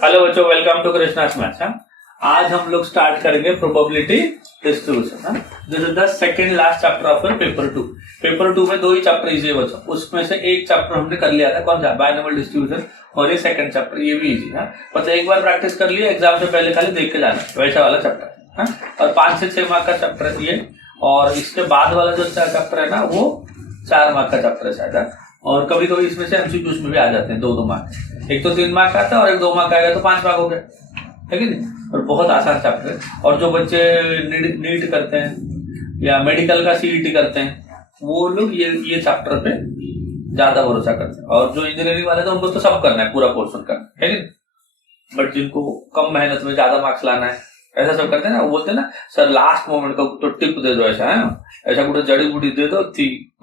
Hello बच्चों, welcome to Krishna's maths. आज हम लोग स्टार्ट करेंगे probability distribution. This is the second last chapter of paper 2। Paper 2 में दो ही चैप्टर इजी है बच्चों, उसमें से एक चैप्टर हमने कर लिया था, कौन सा, बायनोमियल डिस्ट्रीब्यूशन, और ये सेकंड चैप्टर, ये भी इजी है। मतलब एक बार प्रैक्टिस कर लिया, एग्जाम से पहले खाली देख के जाना, वैसा वाला चैप्टर है। और 5 से 6 मार्क का चैप्टर है ये, और इसके बाद वाला जो चैप्टर है ना, वो 4 मार्क का चैप्टर है शायद। और कभी कभी इसमें से एमसीक्यूज में भी आ जाते हैं 2-2 मार्क, एक तो 3 मार्क आता है और एक 2 मार्क आएगा तो 5 मार्क हो गए, है कि नहीं। और बहुत आसान चैप्टर है। और जो बच्चे नीट करते हैं या मेडिकल का सीईटी करते हैं, वो लोग ये चैप्टर पे ज्यादा भरोसा करते हैं। और जो इंजीनियरिंग वाले थे उनको तो सब करना है, पूरा पोर्शन करना है कि नहीं। बट जिनको कम मेहनत में ज्यादा मार्क्स लाना है, ऐसा सब करते हैं ना, बोलते हैं ना सर लास्ट मोमेंट का तो टिप दे दो, ऐसा है, ऐसा कुछ जड़ी बूटी दे दो,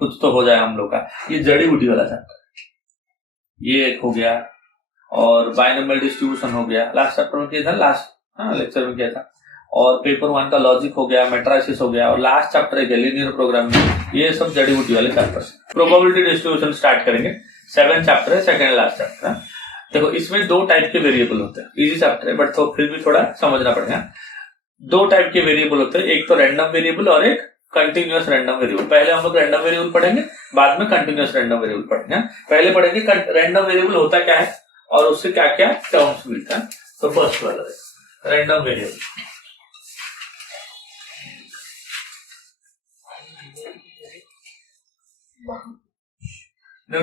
कुछ तो हो जाए हम लोग का। ये जड़ी बूटी वाला चैप्टर, ये एक हो गया। और बायनोमियल डिस्ट्रीब्यूशन हो गया, लास्ट चैप्टर में किया था, लास्ट लेक्चर में किया था। और पेपर 1 का लॉजिक हो गया, मेट्राइसिस हो गया, और लास्ट चैप्टर है लीनियर प्रोग्रामिंग। ये सब जड़ी बूटी वाले चैप्टर। प्रोबेबिलिटी डिस्ट्रीब्यूशन स्टार्ट करेंगे, 7 चैप्टर है, सेकंड लास्ट चैप्टर। देखो इसमें 2 टाइप के वेरिएबल होते हैं, इजी चैप्टर है बट तो फिर भी थोड़ा समझना पड़ेगा। 2 टाइप के वेरिएबल होते हैं, एक तो रैंडम वेरिएबल और एक कंटिन्यूअस रैंडम वेरिएबल। पहले हम लोग रैंडम वेरिएबल पढ़ेंगे, बाद में कंटिन्यूअस रैंडम वेरिएबल पढ़ेंगे। पहले पढ़ेंगे रैंडम वेरिएबल होता क्या है और उससे क्या क्या टर्म्स मिलता है। तो फर्स्ट वाला रैंडम वेरिएबल,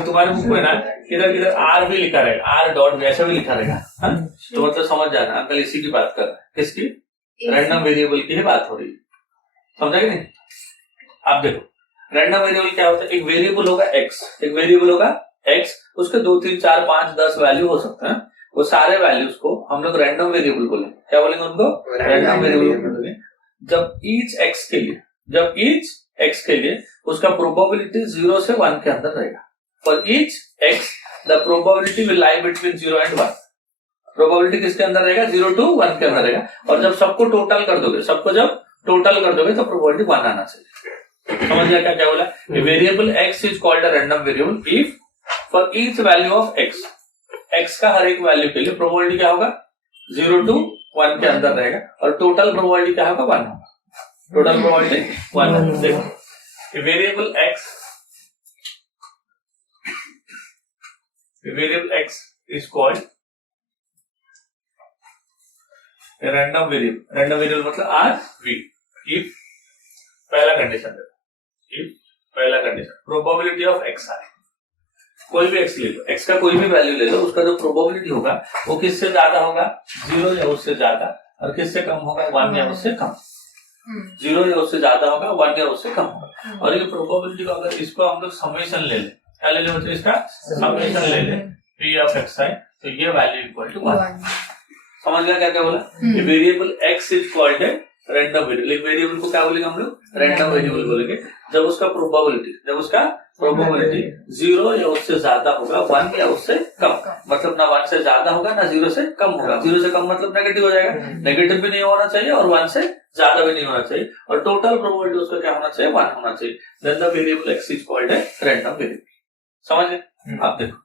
तुम्हारे बुक में ना किधर किधर आर भी लिखा रहेगा, आर डॉट भी ऐसा भी लिखा रहेगा, तो मतलब समझ जाना अंकल इसी की बात कर रहे हैं। किसकी? रैंडम वेरिएबल की ही बात हो रही है, समझा कि नहीं। आप देखो रैंडम वेरिएबल क्या होता है, एक वेरिएबल होगा एक्स, एक वेरिएबल होगा एक्स, उसके 2 3 4 5 10 वैल्यू हो सकते हैं। वो सारे वैल्यूज को हम लोग रैंडम वेरिएबल बोलेंगे। क्या बोलेंगे उनको? रैंडम वेरिएबल बोलेंगे। जब ईच एक्स के लिए उसका प्रोबेबिलिटी 0 से 1 के अंदर रहेगा। For each x the probability will lie between 0 and 1। Probability किसके अंदर रहेगा? 0 to 1 के अंदर रहेगा। और जब सबको टोटल कर दोगे, तो प्रोबेबिलिटी 1 आना चाहिए। समझ गया क्या बोला? Variable X is called a random variable if for each value of x का हर एक वैल्यू के लिए प्रोबेबिलिटी क्या होगा? 0 to 1 के अंदर रहेगा। और टोटल प्रोबेबिलिटी क्या होगा? 1 होगा। टोटल प्रोबेबिलिटी 1 होगा। देखो variable X is called random variable मतलब आर वी। इफ पहला condition probability of X R, कोई भी एक्स ले लो, एक्स का कोई भी वैल्यू ले लो, उसका जो प्रोबेबिलिटी होगा वो किससे ज्यादा होगा? 0 या उससे ज्यादा। और किससे कम होगा? 1 या उससे कम। 0 या उससे ज्यादा होगा, 1 या उससे कम होगा। और ये प्रोबेबिलिटी को अगर इसको हम लोग समेशन ले लें, क्या ले लें? इसका समेशन ले लें, पी ऑफ एक्स आई, तो ये वैल्यू इक्वल टू 1। समझ गया क्या बोला? Variable X is called a random variable. एक वेरिएबल को क्या बोलेंगे हम लोग? रैंडम वेरिएबल बोलेंगे जब उसका प्रोबेबिलिटी 0 या उससे ज्यादा होगा, 1 या उससे कम। मतलब ना 1 से ज्यादा होगा ना 0 से कम होगा। 0 से कम मतलब नेगेटिव हो जाएगा, नेगेटिव भी नहीं होना चाहिए और 1 से ज्यादा भी नहीं होना चाहिए। और टोटल प्रोबेबिलिटी उसका क्या होना चाहिए? 1 होना चाहिए। Then the variable X is called a random variable. समझ गए? आप देखो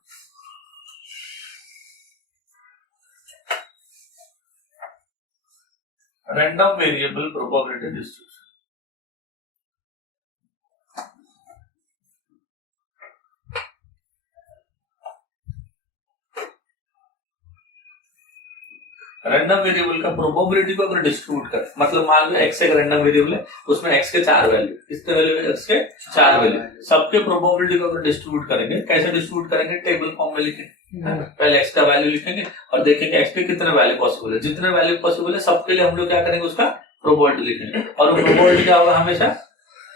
random variable probability distribution. Random variable का प्रोबेबिलिटी को अगर डिस्ट्रीब्यूट करें, मतलब मान लो एक्स एक रैंडम वेरिएबल है, उसमें एक्स के 4 वैल्यू, कितने वैल्यू है? एक्स के 4 वैल्यू। सबके प्रोबेबिलिटी को अगर डिस्ट्रीब्यूट करेंगे, कैसे डिस्ट्रीब्यूट करेंगे? टेबल फॉर्म में लिखेंगे। पहले एक्स का वैल्यू लिखेंगे और देखेंगे एक्स के कितने वैल्यू पॉसिबल है। जितने वैल्यू पॉसिबल है सबके लिए हम लोग क्या करेंगे? उसका प्रोबेबिलिटी लिखेंगे। और प्रोबेबिलिटी क्या होगा? हमेशा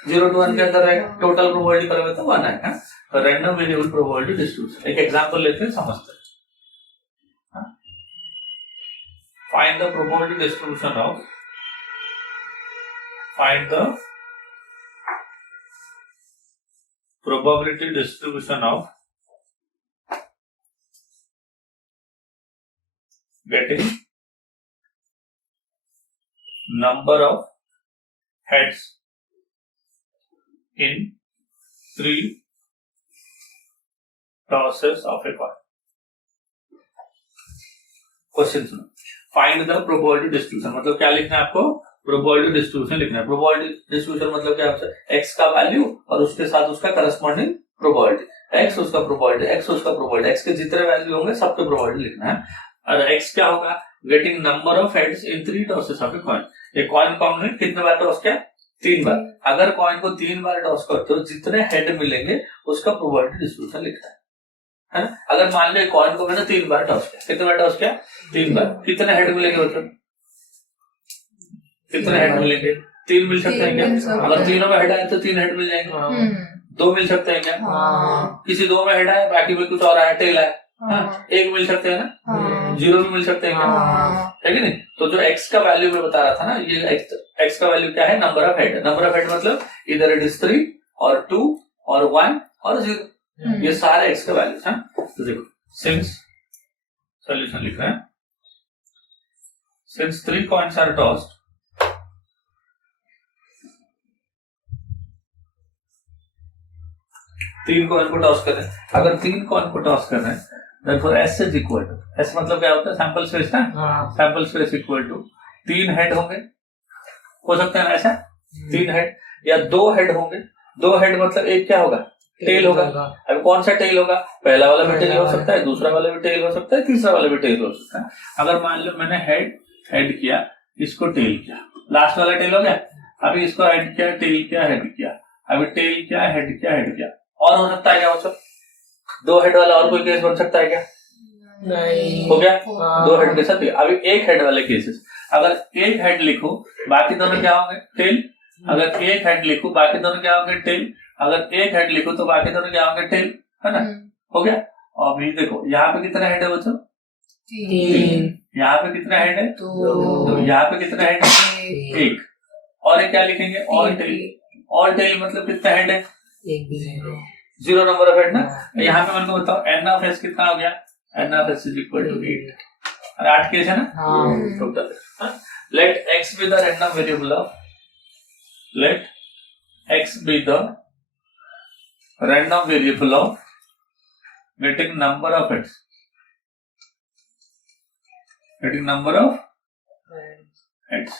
0 to 1 के अंदर रहेगा। टोटल प्रोबेबिलिटी करोगे तो 1 आएगा। तो रैंडम वेरिएबल प्रोबेबिलिटी डिस्ट्रीब्यूशन। एक एग्जांपल लेते हैं, समझते हैं। Find the probability distribution of getting number of heads in 3 tosses of a coin. Question सुनो, फाइंड द प्रोबेबिलिटी डिस्ट्रीब्यूशन, मतलब क्या लिखना है आपको, प्रोबेबिलिटी डिस्ट्रीब्यूशन लिखना है। प्रोबेबिलिटी डिस्ट्रीब्यूशन मतलब क्या होता है, एक्स का वैल्यू और उसके साथ उसका करस्पॉन्डिंग प्रोबेबिलिटी, एक्स उसका प्रोबेबिलिटी, एक्स उसका प्रोबेबिलिटी, एक्स के जितने वैल्यू होंगे सबके प्रोबेबिलिटी लिखना है। और एक्स क्या होगा, getting number of heads in 3 tosses of a coin. ये कॉइन को हमने कितने बार टॉस किया, 3 बार। अगर कॉइन को 3 बार टॉस करते हो जितने हेड मिलेंगे उसका प्रोबेबिलिटी डिस्ट्रीब्यूशन लिखना है ना। अगर मान लो कॉइन को मैंने 3 बार टॉस किया, कितने बार टॉस किया, 3 बार, कितने हेड मिलेंगे मतलब, कितने हेड मिलेंगे, 3 मिल सकते हैं क्या, अगर तीनों में हेड आए तो 3 हेड मिल जाएंगे, 2 मिल सकते हैं क्या, किसी 2 में हेड आए बाकी में कुछ और आया, टेल आया, एक मिल सकते हैं ना, 0 भी मिल सकते हैं क्या, है कि नहीं। तो जो x का वैल्यू मैं बता रहा था ना, ये x का वैल्यू क्या है, number of head. Number of head मतलब इधर इट इज 3 और 2 और 1 और 0, ये सारे x का वैल्यू है। तो देखो सिंस सॉल्यूशन लिख रहे हैं, सिंस 3 कॉइन्स आर टॉस्ड, तीन कॉइन को टॉस कर रहे हैं, अगर 3 कॉइन को टॉस कर रहे हैं, therefore S is equal to, S मतलब क्या होता है, सैंपल स्पेस ना, sample space equal to 3 head होंगे, हो सकता है ना ऐसा, 3 हेड या 2 हेड होंगे। 2 हेड मतलब एक क्या होगा, टेल होगा। अभी कौन सा टेल होगा, पहला वाला भी टेल हो सकता है, दूसरा वाला भी टेल हो सकता है, तीसरा वाला भी टेल हो सकता है। अगर मान लो मैंने हेड किया, इसको टेल किया, लास्ट वाला टेल हो गया, अभी इसको हेड किया, टेल किया, हेड किया, अभी टेल किया, हेड किया, हेड किया, और हो सकता है क्या, मतलब 2 हेड वाला और कोई केस बन सकता है क्या, नहीं हो गया, 2 हेड के साथ। अभी 1 हेड वाले केसेस, अगर 1 हेड लिखो बाकी दोनों क्या होंगे, टेल, अगर 1 हेड लिखो बाकी दोनों क्या होंगे, टेल, अगर 1 हेड लिखो तो बाकी दोनों क्या होंगे, टेल, है ना, हो गया। और अभी देखो यहाँ पे कितना हेड है बच्चों, 3, यहाँ पे कितना हेड है, 2, यहाँ पे कितना हेड है, 1, और ये क्या लिखेंगे, ऑल टेल। ऑल टेल मतलब कितना हेड है, 0 नंबर ऑफ हेड ना। यहाँ पे मेरे को बताओ एन ऑफ एस कितना हो गया, N of S is equal to 8, 8 case है ना टोटल। Let X be the random variable of, let X be the random variable of getting number of heads, getting number of heads.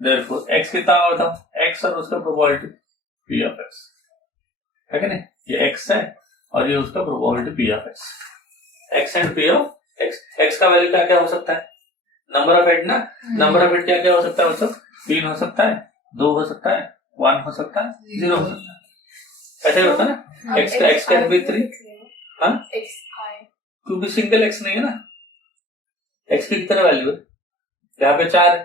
Therefore X कितना होगा बताओ, x और उसका probability P of x, है कि नहीं, ये x है और ये उसका probability p of x, x and p of x। x का वैल्यू क्या क्या हो सकता है, नंबर ऑफ हेड ना, नंबर ऑफ हेड क्या क्या हो सकता है मतलब, 3 हो सकता है, 2 हो सकता है, 1 हो सकता है, 0 हो सकता है, ऐसे होता है ना। x कैन बी 3, हाँ क्योंकि सिंगल x नहीं है ना, x की कितना वैल्यू है, यहाँ पे 4 है,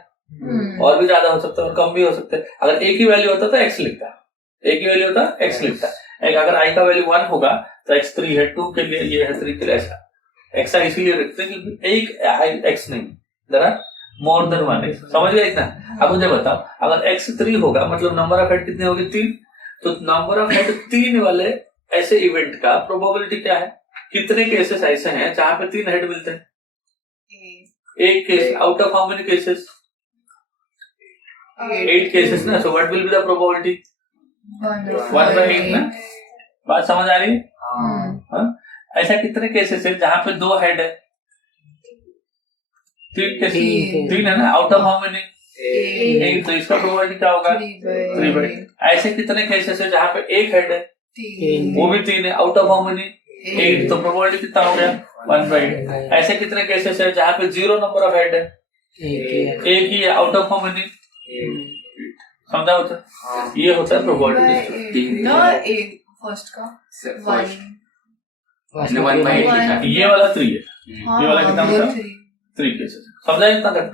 और भी ज्यादा हो सकता है और कम भी हो सकता है। अगर एक ही वैल्यू होता तो x लिखता, एक ही वैल्यू होता x लिखता, एक अगर i का वैल्यू 1 होगा तो x 3 है, 2 के लिए ये है, 3 के लिए ऐसा, x इसीलिए रखते हैं कि एक x नहीं, there are more than 1 x, समझ गए इतना। अब मुझे बताओ अगर x 3 होगा मतलब नंबर ऑफ हेड कितने होगी, 3, तो नंबर ऑफ हेड 3 वाले ऐसे इवेंट का प्रोबेबिलिटी क्या है, कितने केसेस ऐसे हैं जहां पे 3 हेड मिलते हैं, एक case, out of how many cases, 8 cases ना, so what will be the probability, 1/8 ना, बात समझ आ रही है। ऐसा कितने केसेस है जहां पे 2 हेड है, 3 केसेस, 3 है ना, आउट ऑफ हाउ मेनी, 8, तो इसका प्रोबेबिलिटी क्या होगा, 3/8। ऐसे कितने केसेस है जहां पे 1 हेड है, वो भी 3 है, आउट ऑफ हाउ मेनी, 8, तो प्रोबेबिलिटी कितना हो गया, 1/8। ऐसे कितने केसेस है जहां पे 0 नंबर ऑफ हेड है, एक ही है, आउट ऑफ हाउ मेनी, समझा होता है, ये होता है प्रोबेबिलिटी ना, एक फर्स्ट का 1 ये वाला 3 है, ये वाला कितना होता है, 3 केसेस, समझा इतना तक।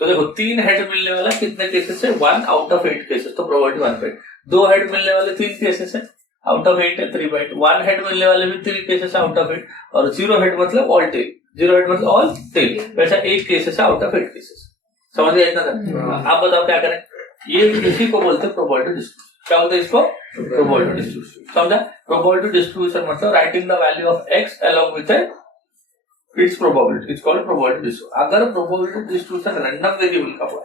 तो देखो 3 हेड मिलने वाला कितने केसेस है, 1 आउट ऑफ 8 केसेस, तो प्रोबेबिलिटी 1/8। 2 हेड मिलने वाले 3 केसेस है, आउट ऑफ 8 है, 3/8। 1 हेड मिलने वाले भी 3 केसेस आउट ऑफ 8, और 0 हेड मतलब ऑल टेल, 0 हेड मतलब ऑल टेल, वैसा 1 केसेस आउट ऑफ 8 केसेस, समझ गया इतना तक। आप बताओ क्या करें, ये इसी को बोलते हैं प्रोबेबिलिटी डिस्ट्रीब्यूशन, क्या बोलते हैं इसको, प्रोबेबिलिटी डिस्ट्रीब्यूशन, समझा। प्रोबेबिलिटी डिस्ट्रीब्यूशन मतलब writing the value of x along with its probability, it's called probability distribution. अगर प्रोबेबिलिटी डिस्ट्रीब्यूशन रैंडम वेरिएबल का हुआ,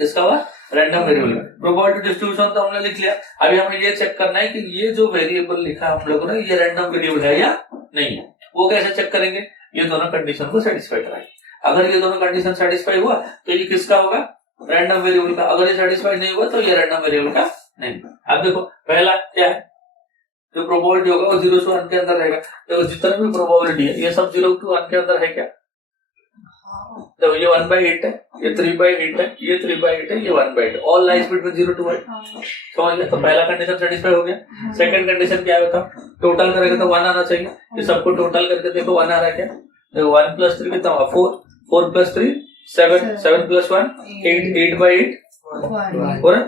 इसका हुआ रैंडम वेरिएबल, प्रोबेबिलिटी डिस्ट्रीब्यूशन तो हमने लिख लिया, अभी हमें ये चेक करना है कि ये जो वेरिएबल लिखा है हम लोगों ने, ये रैंडम वेरिएबल है या नहीं है। वो कैसे चेक करेंगे, ये दोनों कंडीशन को सेटिस्फाई कराएंगे। अगर ये दोनों कंडीशन सेटिस्फाई हुआ तो ये किसका होगा, रैंडम वेरिएबल का। अगर ये सेटिस्फाई नहीं हुआ तो ये रैंडम वेरिएबल का नहीं। अब देखो पहला क्या है, जो प्रोबेबिलिटी होगा वो 0 से 1 के अंदर रहेगा। देखो जितना भी प्रोबेबिलिटी है ये सब 0 to 1 के अंदर है क्या। देखो ये 1/8 है, ये 3/8 है, ये 3/8 है, ये 1/8, ऑल लाइज बिटवीन 0 to 1। समझ गया। तो पहला कंडीशन सेटिस्फाई हो गया। सेकंड कंडीशन क्या होता, टोटल करेगा तो 1 आना चाहिए। ये सबको टोटल करके देखो 1 आ रहा है क्या। देखो 1 + 3 कितना हुआ, 4, 4 + 3 7, 7 + 1 8, 8/8 हो रहा।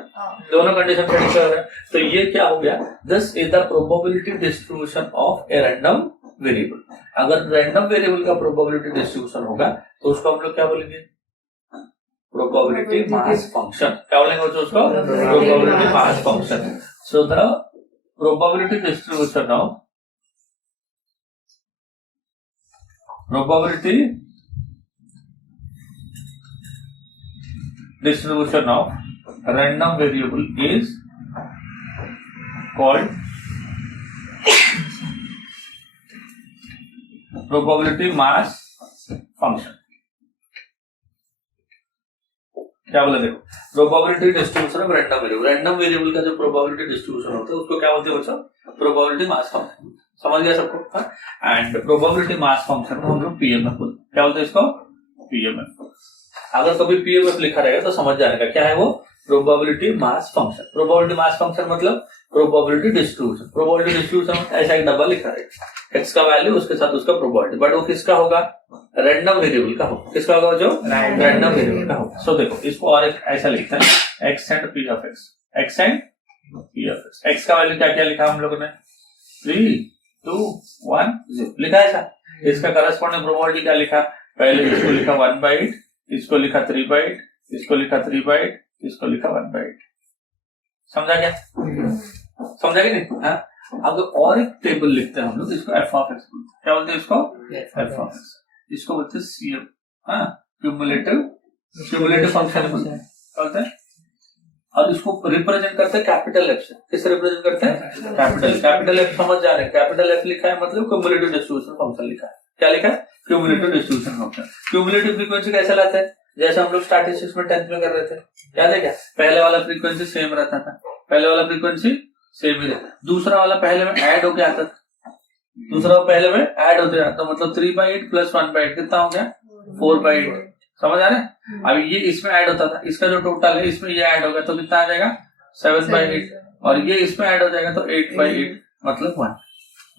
दोनों कंडीशन सेटिस्फाई हो रहा है। तो ये क्या हो गया, this is the probability distribution of a random variable. अगर रैंडम वेरिएबल का प्रोबेबिलिटी डिस्ट्रीब्यूशन होगा तो उसको हम लोग क्या बोलेंगे, प्रोबेबिलिटी मास फंक्शन। क्या बोलेंगे उसको, probability mass function. So the probability distribution of random variable is called probability mass function। क्या बोला, देखो probability distribution of random variable, random variable का जो प्रोबेबिलिटी डिस्ट्रीब्यूशन होता है उसको क्या बोलते हैं बच्चों, प्रोबेबिलिटी मास फंक्शन। समझ गया सबको। एंड प्रोबेबिलिटी मास फंक्शन को हम लोग पीएमएफ बोलते हैं। क्या बोलते हैं इसको, पीएमएफ। अगर कभी पीएमएफ लिखा रहेगा तो समझ जाएगा क्या है वो, probability mass function. Probability mass function मतलब प्रोबेबिलिटी डिस्ट्रीब्यूशन। प्रोबेबिलिटी डिस्ट्रीब्यूशन ऐसा एक डब्बा लिखा रहेगा, एक्स का वैल्यू उसके साथ उसका प्रोबेबिलिटी, बट वो किसका होगा, रैंडम वेरिएबल का होगा। किसका होगा, जो रैंडम वेरिएबल का होगा। सो देखो इसको और ऐसा लिखते हैं, x and P of x, x and P of x. X का वैल्यू क्या क्या लिखा हम लोगों ने, 3, 2, 1, 0 लिखा है ऐसा। इसका करस्पॉन्डिंग प्रोबेबिलिटी क्या लिखा, पहले इसको लिखा 1/8, इसको लिखा 3/8, इसको लिखा 3/8, इसको लिखा 1/8। समझा क्या, समझा कि नहीं। हाँ, अब और एक टेबल लिखते हैं हम लोग, इसको एफ ऑफ एक्स बोलते हैं। क्या बोलते हैं इसको, एफ ऑफ एक्स। इसको बोलते हैं सीएफ, हाँ, क्यूमुलेटिव फंक्शन बोलते हैं। और इसको रिप्रेजेंट करते हैं कैपिटल एफ से। किससे रिप्रेजेंट करते हैं, कैपिटल एफ। समझ जा रहे हैं, कैपिटल एफ लिखा है मतलब क्यूमुलेटिव डिस्ट्रीब्यूशन फंक्शन लिखा है। क्या लिखा है, cumulative distribution function. Cumulative frequency कैसे लाते हैं, जैसे हम लोग स्टैटिस्टिक्स में 10th में कर रहे थे, याद है क्या, पहले वाला फ्रीक्वेंसी सेम रहता था, पहले वाला फ्रीक्वेंसी सेम ही रहता, दूसरा वाला पहले में ऐड होके आता था, दूसरा पहले में ऐड होते जाता, मतलब 3/8 + 1/8 कितना हो गया, 4/8। समझ आ रहे हैं। अब ये इसमें ऐड होता था, इसका जो टोटल है इसमें ये ऐड हो गया तो कितना आ जाएगा, 7/8, और ये इसमें ऐड हो जाएगा तो 8/8 मतलब 1,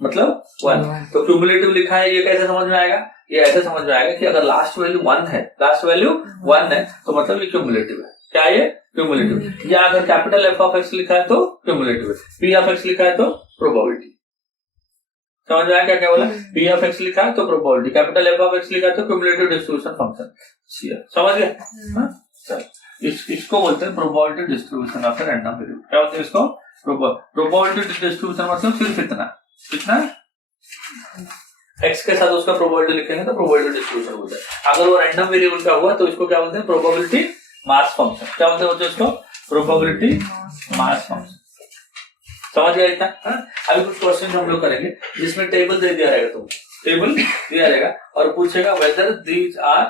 मतलब 1। तो क्यूमुलेटिव लिखा है, ये कैसे समझ में आएगा, ये ऐसे समझ में आएगा कि अगर लास्ट वैल्यू 1 है, लास्ट वैल्यू 1 है तो मतलब ये क्यूमुलेटिव है। क्या ये, क्यूमुलेटिव। या अगर कैपिटल एफ ऑफ एक्स लिखा है तो क्यूमुलेटिव है, पी ऑफ एक्स लिखा है तो प्रोबेबिलिटी। समझ में आया क्या क्या बोला, पी ऑफ एक्स लिखा है तो probability, capital F of x लिखा है तो क्यूमुलेटिव डिस्ट्रीब्यूशन फंक्शन। समझ गए। चलो इसको बोलते हैं probability distribution of random variable. क्या बोलते हैं इसको, प्रोबेबिलिटी डिस्ट्रीब्यूशन मतलब सिर्फ इतना, कितना एक्स के साथ उसका प्रोबेबिलिटी लिखेंगे तो प्रोबेबिलिटी डिस्ट्रीब्यूशन बोलते हैं। अगर वो रैंडम वेरिएबल का हुआ तो इसको क्या बोलते हैं, प्रोबेबिलिटी मास फंक्शन। क्या बोलते हैं इसको, प्रोबेबिलिटी मास फंक्शन। समझ गया इतना। अभी कुछ क्वेश्चन हम लोग करेंगे जिसमें टेबल दे दिया रहेगा, तुम टेबल दिया रहेगा और पूछेगा whether these are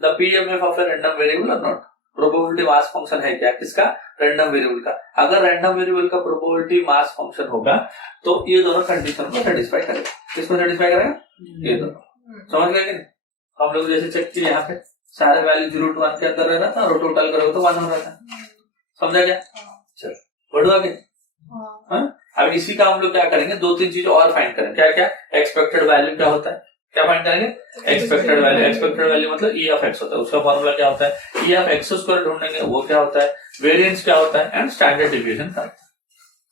the PMF of a random variable और नॉट। प्रोबेबिलिटी मास फंक्शन है क्या, किसका, रैंडम वेरिएबल का। अगर रैंडम वेरिएबल का प्रोबेबिलिटी मास फंक्शन होगा तो ये दोनों कंडीशन को सेटिस्फाई करेगा। किसको सेटिस्फाई करेगा, ये दोनों। समझ गए कि नहीं। हम लोग जैसे चेक किए यहाँ पे सारे वैल्यू 0 to 1 के अंदर रह रहा था और टोटल करोगे तो 1 हो रहा था। समझा क्या, चलो बढ़ो आगे। अब इसी का हम लोग क्या करेंगे, 2-3 चीजें और फाइंड करेंगे। क्या क्या, एक्सपेक्टेड वैल्यू क्या होता है, क्या फाइंड करेंगे, एक्सपेक्टेड वैल्यू। एक्सपेक्टेड वैल्यू मतलब ई ऑफ एक्स होता है, उसका फॉर्मूला क्या होता है, ई ऑफ एक्स स्क्वायर ढूंढेंगे, वो क्या होता है, वेरिएंस क्या होता है, एंड स्टैंडर्ड डिविएशन क्या होता है।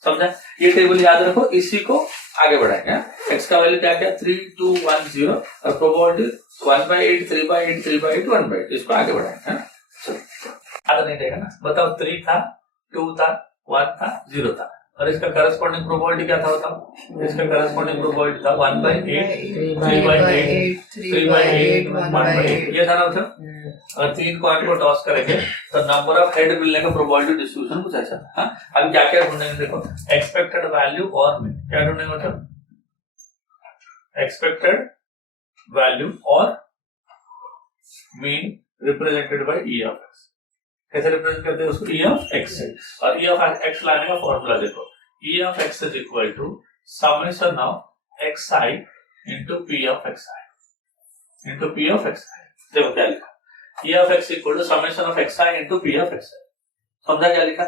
समझा, ये टेबल याद रखो, इसी को आगे बढ़ाएंगे। एक्स का वैल्यू क्या क्या, 3, 2, 1, 0 और प्रोबेबिलिटी 1/8, 3/8, 3/8, 1/8, इसको आगे बढ़ाएंगे। चलो याद नहीं रहेगा ना, बताओ 3 था, 2 था, 1 था, 0 था, और इसका करस्पॉन्डिंग प्रोबेबिलिटी क्या था बताओ, इसका करस्पॉन्डिंग प्रोबेबिलिटी था 1/8, 3/8, 3/8, 1/8, ये था ना बच्चों। अगर 3 कॉइन को टॉस करेंगे तो नंबर ऑफ हेड मिलने का प्रोबेबिलिटी डिस्ट्रीब्यूशन कुछ ऐसा था। अभी क्या क्या ढूंढेंगे, देखो एक्सपेक्टेड वैल्यू और में क्या ढूंढेंगे मतलब, एक्सपेक्टेड वैल्यू और mean represented by E of x. कैसे रिप्रेजेंट करते हैं उसको? ई ऑफ एक्स से। और ई ऑफ एक्स लाने का फॉर्मूला देखो, E of X is equal to summation of X I into P of X I into P of X I. देखो क्या लिखा, E of X equal to summation of X I into P of X I. समझा क्या लिखा?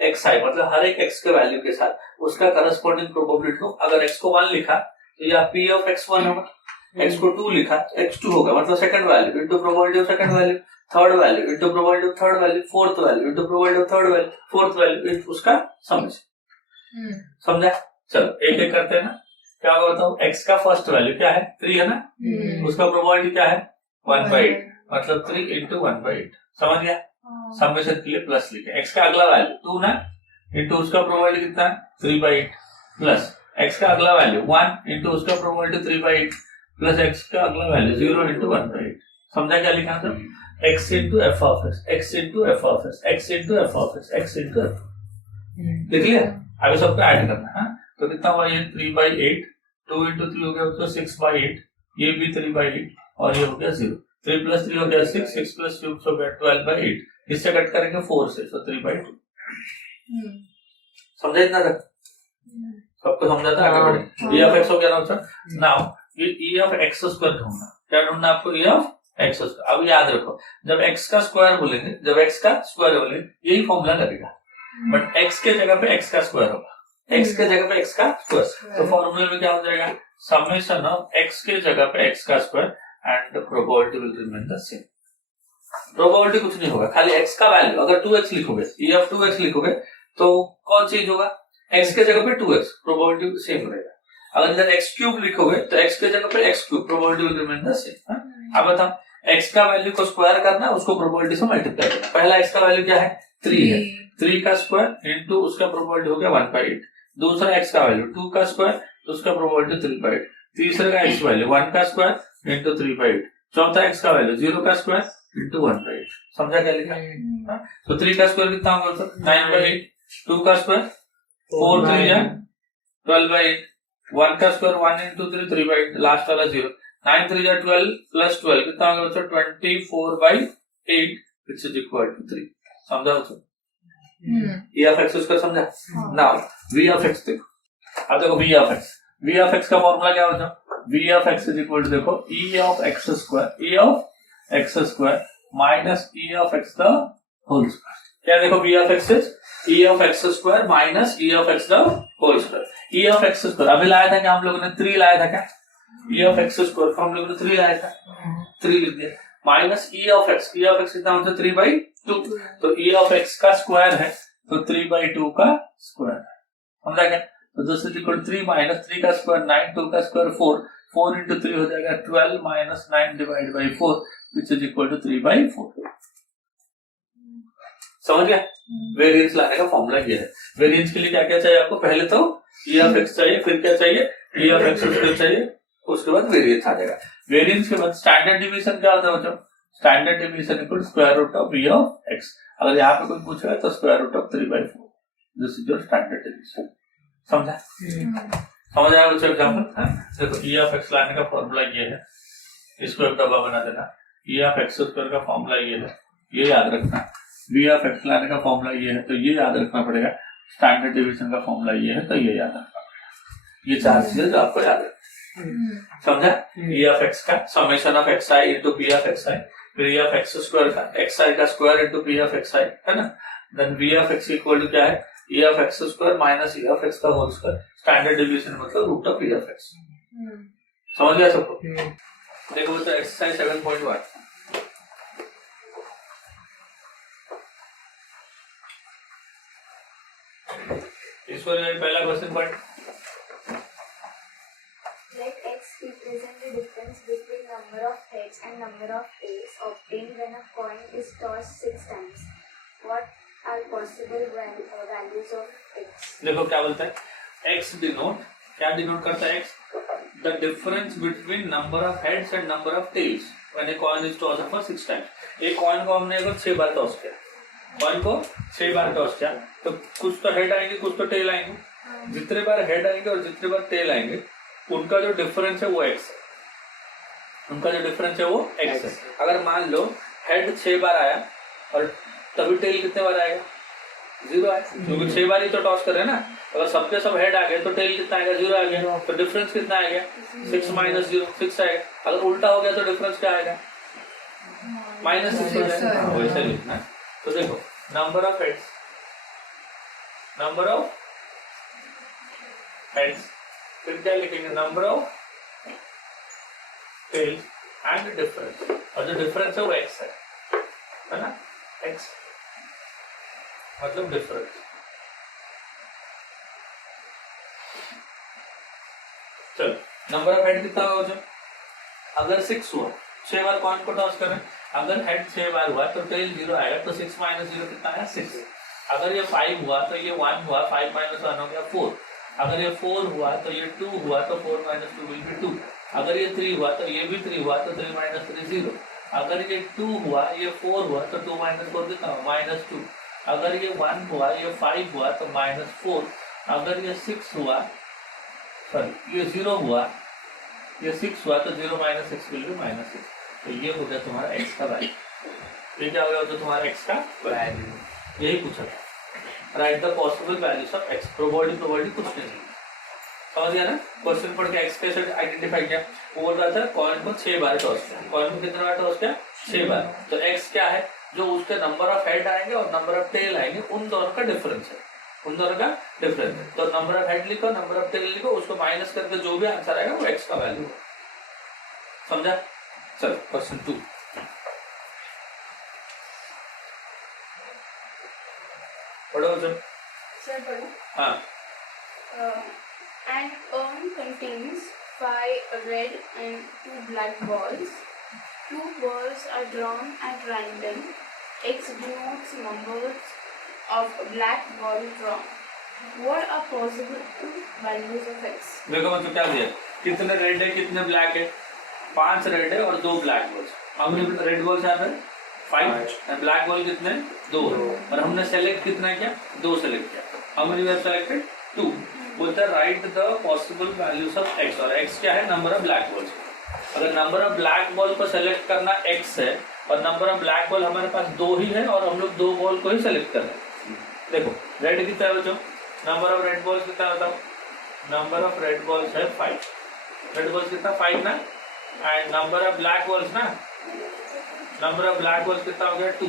X आई मतलब हर एक x के value के साथ उसका करस्पॉन्डिंग प्रोबेबिलिटी को, अगर एक्स को 1 लिखा तो या पी ऑफ एक्स 1 होगा, एक्स को 2 लिखा एक्स 2 होगा, मतलब second value into probability of second value, third value into probability of third value, fourth value into probability of third value, fourth value उसका समेशन। समझा? चलो एक एक करते हैं ना। क्या होगा बताओ? एक्स का फर्स्ट वैल्यू क्या है? 3 है ना, उसका प्रोबेबिलिटी क्या है? 1/8, मतलब 3 इंटू 1/8। समझ गया? समेशन के लिए प्लस लिखे। एक्स का अगला वैल्यू 2 ना, इंटू उसका प्रोबेबिलिटी कितना है? 3/8 प्लस एक्स का अगला वैल्यू 1 इंटू उसका प्रोबेबिलिटी 3/8 प्लस एक्स का अगला वैल्यू 0 इंटू 1/8। समझा क्या लिखा था? X into F of x, x into F of x, x into F of x, x into F. लिख लिया? अभी सबको ऐड करना है। तो कितना हुआ ये? 3/8, 2 इंटू 3 हो गया तो 6/8, ये भी 3/8 और ये हो गया 0। 3 प्लस 3 हो गया 6, 6 प्लस 2 हो गया 12/8। इससे कट करेंगे 4 से, तो 3/2। समझे इतना तक? सबको समझा था? आगे बढ़े। ई ऑफ एक्स हो गया ना सर। नाउ ये ई ऑफ एक्स स्क्वायर ढूंढना। क्या ढूंढना आपको? ई ऑफ एक्स स्क्वायर। अब याद रखो, जब एक्स का स्क्वायर बोलेंगे, जब एक्स का स्क्वायर बोलेंगे यही फॉर्मूला लगेगा, बट एक्स के जगह पे एक्स का स्क्वायर होगा, एक्स के जगह पे एक्स का स्क्वायर। तो फॉर्मूले में क्या हो जाएगा? समेशन ऑफ एक्स के जगह पे एक्स का square and probability will remain the same. Probability कुछ नहीं होगा, खाली एक्स का वैल्यू। अगर 2x लिखोगे, ई ऑफ 2x लिखोगे तो कौन चेंज होगा? एक्स के जगह पे 2x, प्रोबेबिलिटी सेम रहेगा। अगर इधर x क्यूब लिखोगे तो x के जगह पे x cube, probability will remain the same. अब बताओ, x का वैल्यू को स्क्वायर करना, उसको प्रोबेबिलिटी से मल्टीप्लाई करना। पहला x का वैल्यू क्या है? 3 है, 3 का स्क्वायर इंटू उसका प्रोबेबिलिटी हो गया 1/8। दूसरा x का वैल्यू 2 का स्क्वायर, तो उसका प्रोबेबिलिटी 3/8। तीसरे का x वैल्यू 1 का स्क्वायर इंटू 3/8। चौथा x का वैल्यू 0 का स्क्वायर इंटू 1/8। समझा क्या लिखा? तो 3 का स्क्वायर कितना होगा? 9/8। 2 का स्क्वायर 4 3 या 12/8। 1 का स्क्वायर 1 इंटू 3, 3/8। लास्ट वाला 0। 9 3 या 12 प्लस 12 कितना होगा बच्चों? 24/8 which is equal to 3। समझा बच्चों? E of x उसका समझा? नाउ V of x देखो। अब देखो V of x, V of x का फॉर्मूला क्या होता है? V of x is equal to देखो E of x square, E of x square minus E of x the whole square। क्या देखो V of x is E of x square minus E of x the whole square। E of x square अभी लाया था क्या हम लोगों ने? 3 लाया था क्या? E of x square को हम लोगों ने 3 लाया था, 3 लिख दिया। Minus E of x, E of x कितना होता है? 3/2। तो E of x का स्क्वायर है तो 3/2 का स्क्वायर है। समझा क्या? तो दिस इज इक्वल 3 माइनस 3 का स्क्वायर 9, 2 का स्क्वायर 4, 4 इंटू 3 हो जाएगा 12 minus 9 divide by 4 which is equal to 3/4। समझ गया? वेरिएंस लाने का फॉर्मूला ये है। वेरिएंस के लिए क्या क्या चाहिए आपको? पहले तो E of x चाहिए, फिर क्या चाहिए? E of x स्क्वायर चाहिए, उसके बाद वेरिएंस आ जाएगा। वेरिएंस के बाद स्टैंडर्ड डिवीजन क्या होता है बच्चों? Standard division equal square root of V of x। अगर यहाँ पे कोई पूछ रहा है तो square root of 3/4। This is your standard division. समझा? समझ आया बच्चों एग्जांपल? देखो E of x लाने का फॉर्मूला ये है, इसको एक डब्बा बना देना। E of x स्क्वायर का फॉर्मूला ये है, ये याद रखना। V of x लाने का फॉर्मूला ये है तो ये याद रखना पड़ेगा। स्टैंडर्ड डिवीजन का फॉर्मूला ये है तो ये याद रखना पड़ेगा। ये 4 चीजें जो आपको याद रखना। समझा? E of x का summation of xi into P of xi, फिर E of x स्क्वायर का xi का square into P of xi, है ना? Then V of x equal to क्या है? E of x square minus E of x का whole square. Standard division मतलब root of E of x। समझ गया सबको? देखो बच्चों एक्सरसाइज 7.1 इसको पहला क्वेश्चन पढ़। Let x represent the difference between number of heads and number of tails obtained when a coin is tossed 6 times. What are possible values of x? देखो क्या बोलता है? x डिनोट, क्या डिनोट करता है x? The difference between number of heads and number of tails when a coin is tossed for 6 times। एक coin को हमने अगर 6 बार टॉस किया, कॉइन को 6 बार टॉस किया तो कुछ तो हेड आएंगे, कुछ तो टेल आएंगे। जितने बार हेड आएंगे और जितने बार टेल आएंगे उनका जो डिफरेंस है वो x है। उनका जो डिफरेंस है वो x है। अगर मान लो हेड 6 बार आया और तभी टेल कितने बार आएगा? 0 आए, क्योंकि 6 बार ही तो टॉस कर रहे हैं ना। अगर सबके सब हेड आ गए तो टेल कितना आएगा? 0 आ गया। तो डिफरेंस कितना आ गया? 6 माइनस 0, 6 आएगा। अगर उल्टा हो गया तो डिफरेंस क्या आएगा? -6 हो जाएगा। वैसे लिखना। तो देखो नंबर ऑफ हेड्स, फिर क्या लिखेंगे? Number of tails and difference, और जो डिफरेंस है वो x है ना? x मतलब डिफरेंस। चलो नंबर ऑफ हेड कितना होगा? अगर 6 हुआ, 6 बार कॉइन को टॉस करें, अगर हेड 6 बार हुआ तो टेल 0 आएगा। तो 6 माइनस 0 कितना आया? 6। अगर ये 5 हुआ तो ये 1 हुआ, 5 माइनस 1 हो गया 4। अगर ये 4 हुआ तो ये 2 हुआ, तो 4 माइनस 2 विल बी 2। अगर ये 3 हुआ तो ये भी 3 हुआ, तो 3 माइनस 3 0। अगर ये 2 हुआ, ये 4 हुआ, तो 2 माइनस 4 कितना? -2। अगर ये 1 हुआ, ये 5 हुआ, तो -4। अगर ये 6 हुआ, सॉरी ये 0 हुआ, ये 6 हुआ, तो 0 माइनस 6 विल बी -6। तो ये हो गया तुम्हारा x का वैल्यू। ये क्या हो गया? तो तुम्हारा x का वैल्यू यही पूछा था। Right the possible values of x। Probability कुछ नहीं, समझ गया ना? क्वेश्चन पढ़ के x कैसे आइडेंटिफाई किया? वो बोल रहा था कॉइन को 6 बार टॉस किया। कॉइन को कितने बार टॉस किया? 6 बार। तो x क्या है? जो उसके नंबर ऑफ हेड आएंगे और नंबर ऑफ टेल आएंगे, उन दोनों का डिफरेंस है, उन दोनों का डिफरेंस है। तो नंबर ऑफ हेड लिखो, नंबर ऑफ टेल लिखो, उसको माइनस करके जो भी आंसर आएगा वो x का वैल्यू है। समझा? चलो क्वेश्चन 2। पढ़ो Sir, हाँ। an urn contains 5 red and 2 black balls. 2 balls are drawn at random. X denotes numbers of black ball drawn. What are possible values of x? देखो मतलब क्या दिया? कितने रेड है, कितने ब्लैक है? 5 रेड है और 2 ब्लैक बॉल्स। हमने रेड बॉल्स यहाँ पे 5 और ब्लैक बॉल कितने? 2। और हमने सेलेक्ट कितना किया? 2 सेलेक्ट किया। हमने वी सेलेक्टेड 2। बोलता है right the possible values of x, और x क्या है? Number of black balls. अगर नंबर ऑफ ब्लैक बॉल को सेलेक्ट करना x है और नंबर ऑफ ब्लैक बॉल हमारे पास 2 ही है और हम लोग 2 बॉल को ही सेलेक्ट कर रहे हैं। देखो रेड कितना है बच्चों? नंबर ऑफ रेड बॉल्स कितना बताओ? नंबर ऑफ रेड बॉल्स है 5। रेड बॉल्स कितना? 5 ना। And number of black balls ना, नंबर ऑफ ब्लैक बॉल्स कितना हो गया? 2।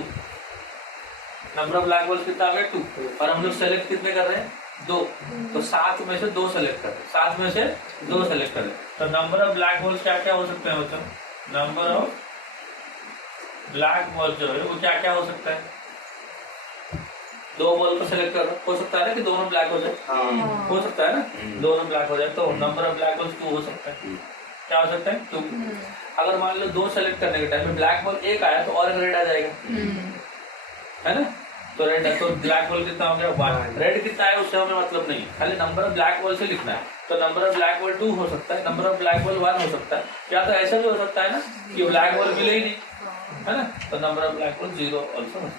नंबर ऑफ ब्लैक बॉल्स कितना हो गया? 2। और हम लोग सेलेक्ट कितने कर रहे हैं? 2। तो 7 में से 2 सेलेक्ट कर रहे हैं, 7 में से 2 सेलेक्ट कर रहे हैं। तो नंबर ऑफ ब्लैक बॉल्स क्या क्या हो सकते हैं बच्चों? नंबर ऑफ ब्लैक बॉल्स जो है वो क्या क्या हो सकता है? 2 बॉल को सेलेक्ट कर, हो सकता है ना कि दोनों ब्लैक हो जाए? हो सकता है ना, दोनों ब्लैक हो जाए। तो नंबर ऑफ ब्लैक बॉल्स 2 हो सकता है। क्या हो सकता है? 2। अगर मान लो 2 सेलेक्ट करने के टाइम में ब्लैक बॉल 1 आया तो और एक रेड आ जाएगा, है ना? तो रेड है, तो ब्लैक बॉल कितना हो गया? 1। रेड कितना है उससे हमें मतलब नहीं, खाली नंबर ऑफ ब्लैक बॉल से लिखना है। तो नंबर ऑफ ब्लैक बॉल 2 हो सकता है, नंबर ऑफ ब्लैक बॉल 1 हो सकता है, या तो ऐसा भी हो सकता है ना कि ब्लैक बॉल मिले ही नहीं, है ना? तो number of black ball 0 also.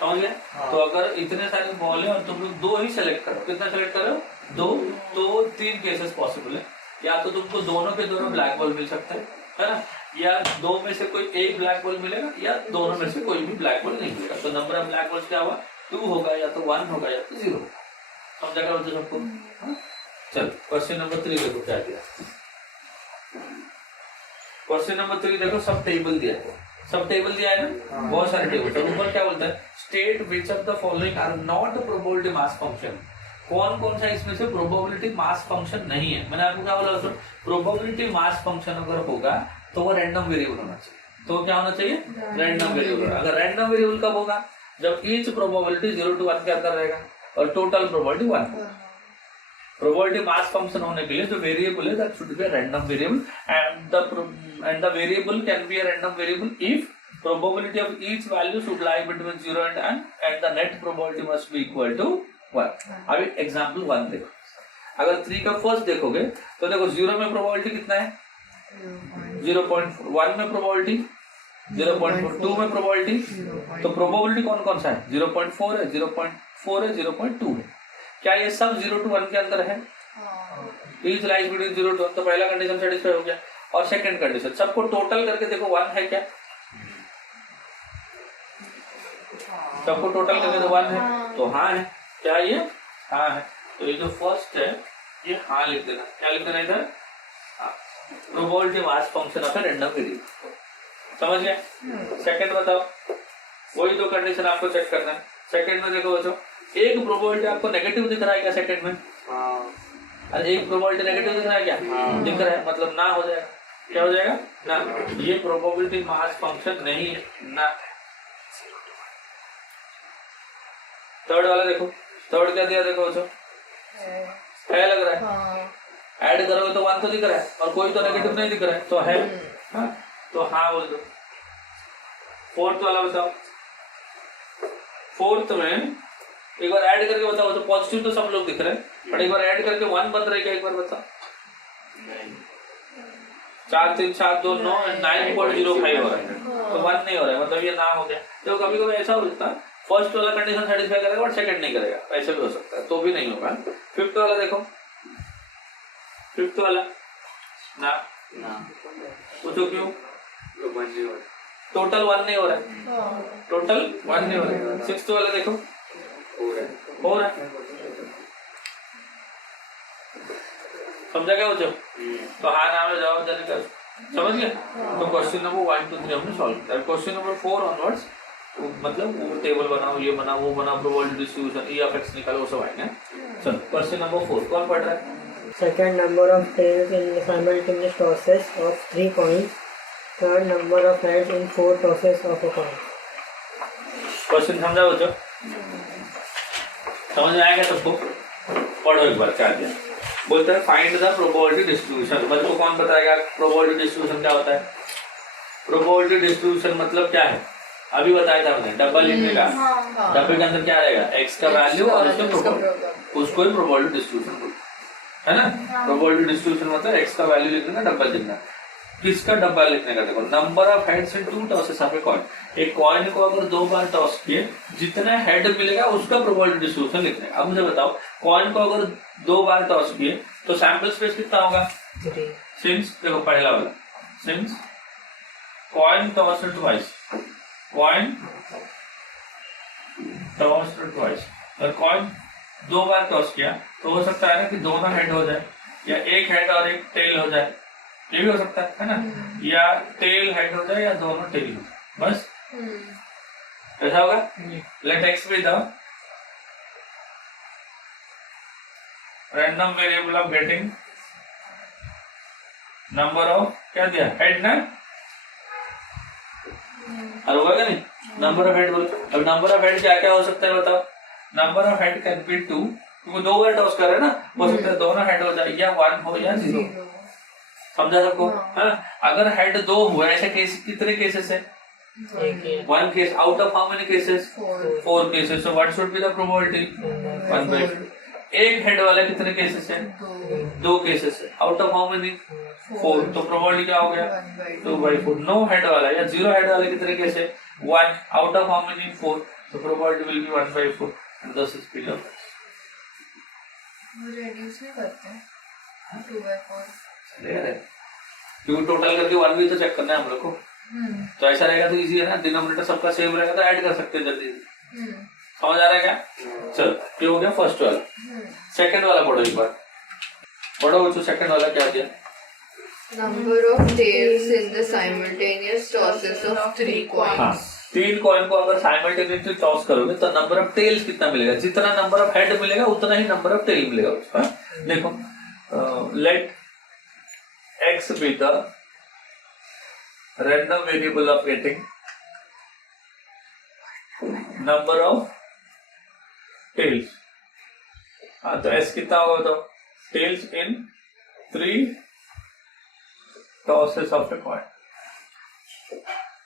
समझ गए? तो अगर इतने सारे बॉल है और तुम लोग 2 ही सेलेक्ट करो, कितना सेलेक्ट करो? 2। तो 3 केसेस पॉसिबल है। या तो तुमको दोनों के दोनों ब्लैक बॉल मिल सकता है ना? या 2 में से कोई एक ब्लैक बॉल मिलेगा, या दोनों में से कोई भी ब्लैक बॉल नहीं मिलेगा। तो नंबर ऑफ ब्लैक बॉल्स क्या हुआ? 2 होगा, या तो 1 होगा, या तो 0 होगा। समझा कर बच्चों सबको? चलो क्वेश्चन नंबर 3 देखो क्या दिया। क्वेश्चन नंबर 3 देखो, सब टेबल दिया है। सब टेबल दिया है ना, बहुत सारे टेबल। तो ऊपर क्या बोलता है? State which of the following are not probability mass function. कौन कौन सा इसमें से प्रोबेबिलिटी मास फंक्शन नहीं है? मैंने आपको क्या बोला? प्रोबेबिलिटी मास फंक्शन अगर होगा तो वो रैंडम वेरिएबल होना चाहिए। तो क्या होना चाहिए? Random variable. अगर रैंडम वेरिएबल कब होगा? जब ईच प्रोबेबिलिटी 0 to 1 के अंदर रहेगा और टोटल प्रोबेबिलिटी 1 होगा। प्रोबेबिलिटी मास फंक्शन होने के लिए जो वेरिएबल है that should be a random variable, and the variable can be a random variable if probability of each value should lie between 0 and n, and the net probability must be equal to 1. अभी example 1 देखो। अगर 3 का first देखोगे तो देखो 0 में probability कितना है? 0.4। 1 में प्रोबेबिलिटी 0.4, 2 में प्रोबेबिलिटी। तो प्रोबेबिलिटी कौन कौन सा है? 0.4 है, 0.4 है, 0.2 है। क्या ये सब 0 to 1 के अंदर है? Each lies between 0 to 1। तो पहला कंडीशन सेटिस्फाई हो गया। और सेकंड कंडीशन, सबको टोटल करके देखो 1 है क्या? सबको टोटल करके तो 1 है, तो हाँ है क्या? ये हाँ है। तो ये जो फर्स्ट है ये हाँ लिख देना। क्या लिख देना इधर? Probability mass function of a random variable. समझ गए? सेकंड बताओ, वही दो कंडीशन आपको चेक करना है। सेकंड में देखो बच्चों, एक प्रोबेबिलिटी आपको नेगेटिव दिख रहा है क्या सेकंड में? अरे एक प्रोबेबिलिटी नेगेटिव दिख रहा है क्या? दिख रहा है, मतलब ना हो जाएगा। क्या हो जाएगा? ना। ये प्रोबेबिलिटी मास फंक्शन नहीं है ना। थर्ड वाला देखो, थर्ड क्या दिया देखो बच्चों, है लग रहा है। ऐड करोगे तो 1 तो दिख रहा है और कोई तो नेगेटिव नहीं दिख रहा है, तो है। हाँ, तो हाँ बोल दो। फोर्थ वाला बताओ, फोर्थ में एक बार ऐड करके बताओ। तो पॉजिटिव तो सब लोग दिख रहे हैं, बट एक बार ऐड करके 1 बन रहा है क्या? एक बार बताओ। 4 3 7 2 9 9.05 हो रहा है, तो 1 नहीं हो रहा है, मतलब ये ना हो गया। तो कभी कभी ऐसा हो सकता है फर्स्ट वाला कंडीशन सेटिस्फाई करेगा बट सेकंड नहीं करेगा, ऐसे भी हो सकता है, तो भी नहीं होगा। फिफ्थ वाला देखो, फिफ्थ वाला ना पूछो क्यों? टोटल 1 नहीं हो रहा है, टोटल 1 नहीं हो रहा है। सिक्स्थ वाला देखो, हो रहा है। समझा क्या बच्चों? तो हाँ नाम में जवाब देने का समझ गया। तो क्वेश्चन नंबर 1 2 3 हमने सॉल्व किया। क्वेश्चन नंबर 4 ऑनवर्ड्स मतलब वो टेबल बनाओ, ये बनाओ, वो बनाओ, probability distribution, E F x निकालो, वो सब आएंगे। चलो क्वेश्चन नंबर 4 कौन पढ़ रहा है? Second, number of tails in simultaneous tosses of 3 coins. Third, number of heads in 4 tosses of a coin. Question समझा बच्चों? समझ में आएगा सबको? पढ़ो एक बार। क्या दिया? बोलता है फाइंड द प्रोबेबिलिटी डिस्ट्रीब्यूशन। बच्चों को कौन बताएगा प्रोबेबिलिटी डिस्ट्रीब्यूशन क्या होता है? प्रोबेबिलिटी डिस्ट्रीब्यूशन मतलब क्या है? अभी बताया था हमने, डब्बा लिखने का। डब्बे के अंदर क्या रहेगा? एक्स का वैल्यू और उसका प्रोबेबिलिटी, उसको ही प्रोबेबिलिटी डिस्ट्रीब्यूशन बोलते है ना। प्रोबेबिलिटी डिस्ट्रीब्यूशन मतलब एक्स का वैल्यू लिखने का, डब्बा लिखना। किसका डब्बा लिखने का? देखो, number of heads in 2 tosses of a coin. एक कॉइन को अगर 2 बार टॉस किए, जितना हेड मिलेगा उसका प्रोबेबिलिटी डिस्ट्रीब्यूशन लिखने का। अब मुझे बताओ, कॉइन को अगर 2 बार टॉस किए तो सैंपल स्पेस कितना होगा? सिंस देखो पहला वाला, since coin tossed twice, coin tossed twice. अगर कॉइन 2 बार टॉस किया तो हो सकता है ना कि दोनों हेड हो जाए, या एक हेड और एक टेल हो जाए, ये भी हो सकता है ना। या टेल हेड हो जाए या दोनों टेल हो जाए, बस ऐसा होगा। Let X be the random variable of getting number of, क्या दिया? हेड ना, और होगा नहीं नंबर ऑफ हेड बोलो। अब नंबर ऑफ हेड क्या क्या हो सकता है बताओ? Number of head can be 2, क्योंकि 2 बार टॉस कर रहे हैं ना, हो सकता है दोनों हेड हो जाए, या 1 हो या 0। समझा सबको? है। अगर हेड 2 हुआ, ऐसे केस कितने केसेस है? 1 case out of how many cases? 4 cases. So what should be the probability? 1/4। एक हेड वाला कितने केसेस है? 2 केसेस है, आउट ऑफ हाउ मेनी? 4। तो प्रोबेबिलिटी क्या हो गया? 2/4। नो हेड वाला या 0 हेड वाले कितने केस है? 1, आउट ऑफ हाउ मेनी? 4। तो probability will be 1/4 and this is P of x. Reduce नहीं करते हैं 2/4, क्योंकि टोटल करके 1 भी तो चेक करना है हम लोग को। तो ऐसा रहेगा तो इजी है ना, डिनोमिनेटर सबका सेम रहेगा तो ऐड कर सकते हैं जल्दी। समझ आ रहा है क्या? चलो ये हो गया फर्स्ट वाला। सेकंड वाला पढ़ो एक बार, पढ़ो बच्चों। सेकंड वाला क्या दिया? Number of tails in the simultaneous tosses of 3 coins. 3 coin को अगर साइमल्टेनियसली टॉस करोगे तो नंबर ऑफ टेल्स कितना मिलेगा? जितना नंबर ऑफ हेड मिलेगा उतना ही नंबर ऑफ टेल मिलेगा उसका। देखो, let X be the random variable of getting number of tails. हाँ, तो एस कितना होगा? तो tails in 3 tosses of a coin.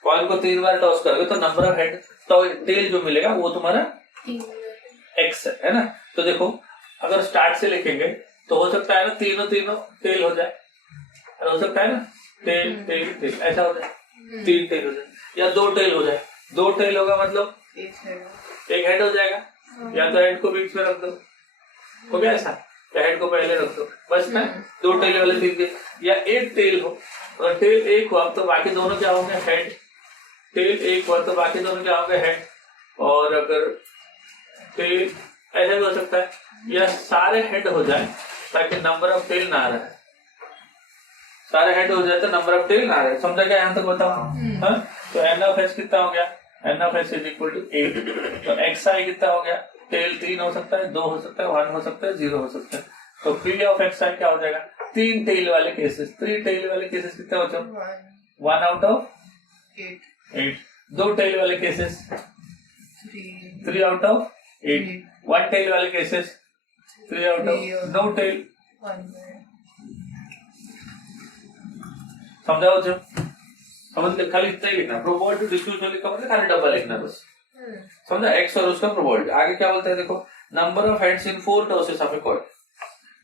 Coin को 3 बार टॉस करोगे तो नंबर ऑफ हेड, तो टेल जो मिलेगा वो तुम्हारा एक्स है ना। तो देखो, अगर स्टार्ट से लिखेंगे तो हो सकता है ना तीनों टेल हो जाए, हो सकता है ना टेल टेल टेल ऐसा हो जाए, 3 टेल हो जाए, या 2 टेल हो जाए। 2 टेल होगा मतलब एक हेड हो जाएगा, या तो हेड को बीच में रख दो, हो गया ऐसा, या हेड को पहले रख दो, बस ना 2 टेल वाले 3 टेल, या एक टेल हो अगर टेल एक हुआ तो बाकी दोनों क्या होंगे, हेड। टेल एक हुआ तो बाकी दोनों क्या होंगे, हेड। और अगर टेल ऐसा भी हो सकता है, या सारे हेड हो जाए ताकि नंबर ऑफ टेल ना रहे, सारे हेड हो जाए तो नंबर ऑफ टेल ना रहे। समझा क्या यहाँ तक बताओ? हाँ, तो एन ऑफ एस कितना हो गया, N of S is equal to 8। तो एक्स आई कितना हो गया, टेल 3 हो सकता है, 2 हो सकता है, 1 हो सकता है, 0 हो सकता है। तो पी ऑफ एक्स आई क्या हो जाएगा, 3 टेल वाले केसेस। 3 टेल वाले केसेस कितने हो जाओ, 1 आउट ऑफ 8। 2 टेल वाले केसेस 3 आउट ऑफ 8। 1 टेल वाले cases 3 out of, no tail. समझाओ जो समझ ले, खाली इतना ही लिखना, प्रोबेबिलिटी डिस्ट्रीब्यूशन लिखा मतलब खाली डब्बा लिखना बस। समझा, एक्स और उसका प्रोबेबिलिटी। आगे क्या बोलते हैं देखो, number of heads in 4 tosses of a coin.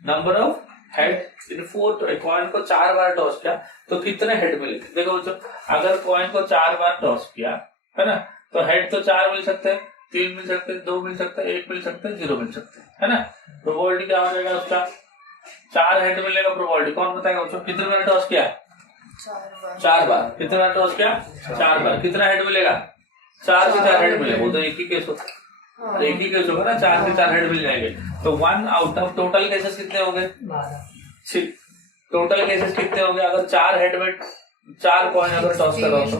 Number of head in 4, coin को 4 बार टॉस किया तो कितने हेड मिले। देखो बच्चों, अगर कॉइन को 4 बार टॉस किया है ना, तो हेड तो 4 मिल सकते हैं, 3 मिल सकते हैं, 2 मिल सकते हैं, 1 मिल सकते हैं, 0 मिल सकते हैं, है ना। प्रोबेबिलिटी क्या हो जाएगा उसका, 4 हेड मिलेगा। प्रोबेबिलिटी कौन बताएगा बच्चों, कितने बार टॉस किया, 4 बार। कितने बार टॉस किया, 4 बार। कितना हेड मिलेगा, 4 के 4 हेड मिले। वो तो एक ही केस होता है, एक ही केस होगा ना, 4 के 4 हेड मिल जाएंगे। तो 1 आउट ऑफ टोटल केसेस कितने होंगे, 6। टोटल केसेस कितने होंगे, अगर 4 हेड में 4 कॉइन अगर टॉस कर रहा हो तो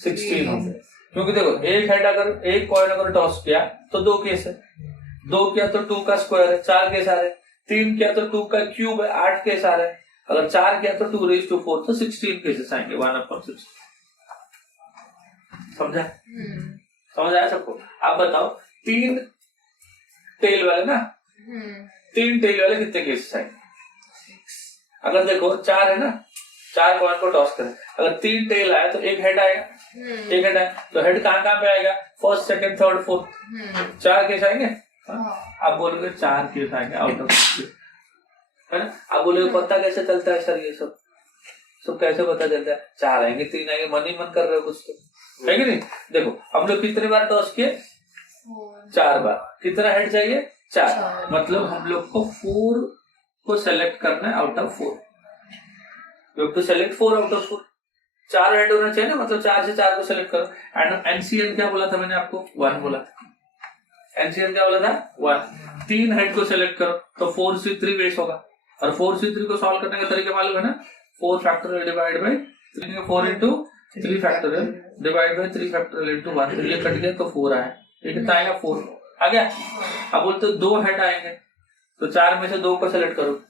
16 होंगे। क्योंकि देखो, एक हेड अगर एक कॉइन अगर टॉस किया तो 2 केस है, 2 किया तो 2 का स्क्वायर है, 4 केस आ रहे। 3 किया तो 2 का क्यूब है, 8 केस आ रहे। अगर 4 किया तो 2 raised to 4, तो 16 केसेस आएंगे, 1/16। समझा, समझ आया सबको? आप बताओ, 3 टेल वाले ना, 3 टेल वाले कितने केसेस आएंगे? अगर देखो 4 है ना, 4 कॉइन को टॉस करें, अगर 3 टेल आए तो 1 हेड आएगा, 1 हेड आए तो हेड कहाँ पे आएगा, first, second, third, fourth. 4 case आएंगे। आप बोलोगे 4 केस आएंगे आउट ऑफ, है ना। आप बोलोगे पता कैसे चलता है सर, ये सब कैसे पता चलता है, 4 आएंगे, 3 आएंगे, मन ही मन कर रहे हो कुछ तो, है कि नहीं। देखो हम लोग कितने बार टॉस किए, 4 बार। कितना हेड चाहिए, 4। मतलब हम लोग को 4 को सेलेक्ट करना है out of 4। You have to select 4 out of 4। 4 head होना चाहिए ना, मतलब 4 से 4 को सेलेक्ट करो। एंड एनसीएन क्या बोला था मैंने आपको, 1 बोला था। एनसीएन क्या बोला था, 1। 3 हेड को सेलेक्ट करो तो 4C3 बेस होगा। और 4C3 को सॉल्व करने का तरीका मालूम है ना, 4 factorial divide by 3, 4 into 3 factorial divide by 3 factorial into 1। तो ये कट गया तो 4 आया, ये कितना आएगा, 4 आ गया। अब बोलते 2 हेड आएंगे तो 4 में से 2 को सेलेक्ट करो,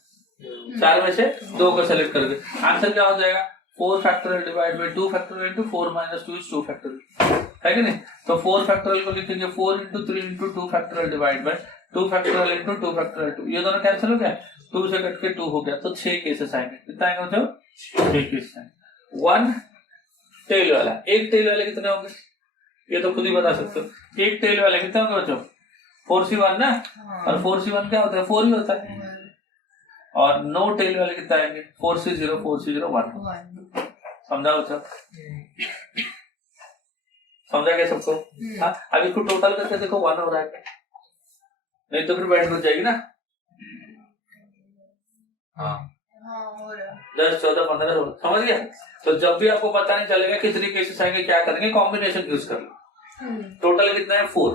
4 में से 2 को सेलेक्ट करोगे, आंसर क्या हो जाएगा, 4 factorial divide by 2 factorial into 4 minus 2 is 2 factorial, है कि नहीं। तो 4 फैक्टोरियल को लिखेंगे 4 into 3 into 2 factorial divide by 2 factorial into 2 factorial 2। ये दोनों कैंसिल हो गया, 2 से कट के 2 हो गया, तो 6 केसेस आएंगे। कितना आएगा बच्चों, 6 केसेस आएंगे। 1 टेल वाला, एक टेल वाले कितने होंगे, ये तो खुद ही बता सकते हो। एक टेल वाले कितने होंगे बच्चों, 4C1 ना, और 4C1 क्या होता है, 4 ही होता है। और नो टेल वाले कितने आएंगे, 4C0, 4C0, 1। समझा बच्चों, समझा क्या सबको। हाँ, अब इसको टोटल करके देखो 1 हो रहा है, नहीं तो फिर बैठ हो जाएगी ना। हाँ, 10, 14, 15 समझ गया। तो जब भी आपको पता नहीं चलेगा कितने केसेस आएंगे, क्या करेंगे, कॉम्बिनेशन यूज कर लो। टोटल कितना है, 4।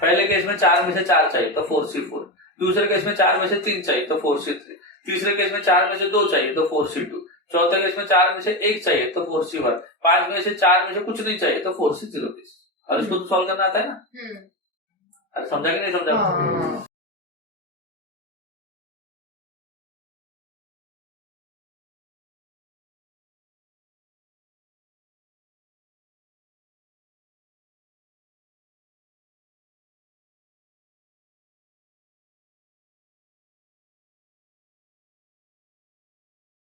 पहले केस में 4 में से 4 चाहिए तो 4C4, दूसरे केस में 4 में से 3 चाहिए तो 4C3, तीसरे केस में 4 में से 2 चाहिए तो 4C2, चौथे केस में 4 में से 1 चाहिए तो 4C1, 5 में से 4 में से कुछ नहीं चाहिए तो 4C0 केस। और इसको तो सॉल्व करना आता है ना। अरे समझा कि नहीं समझा।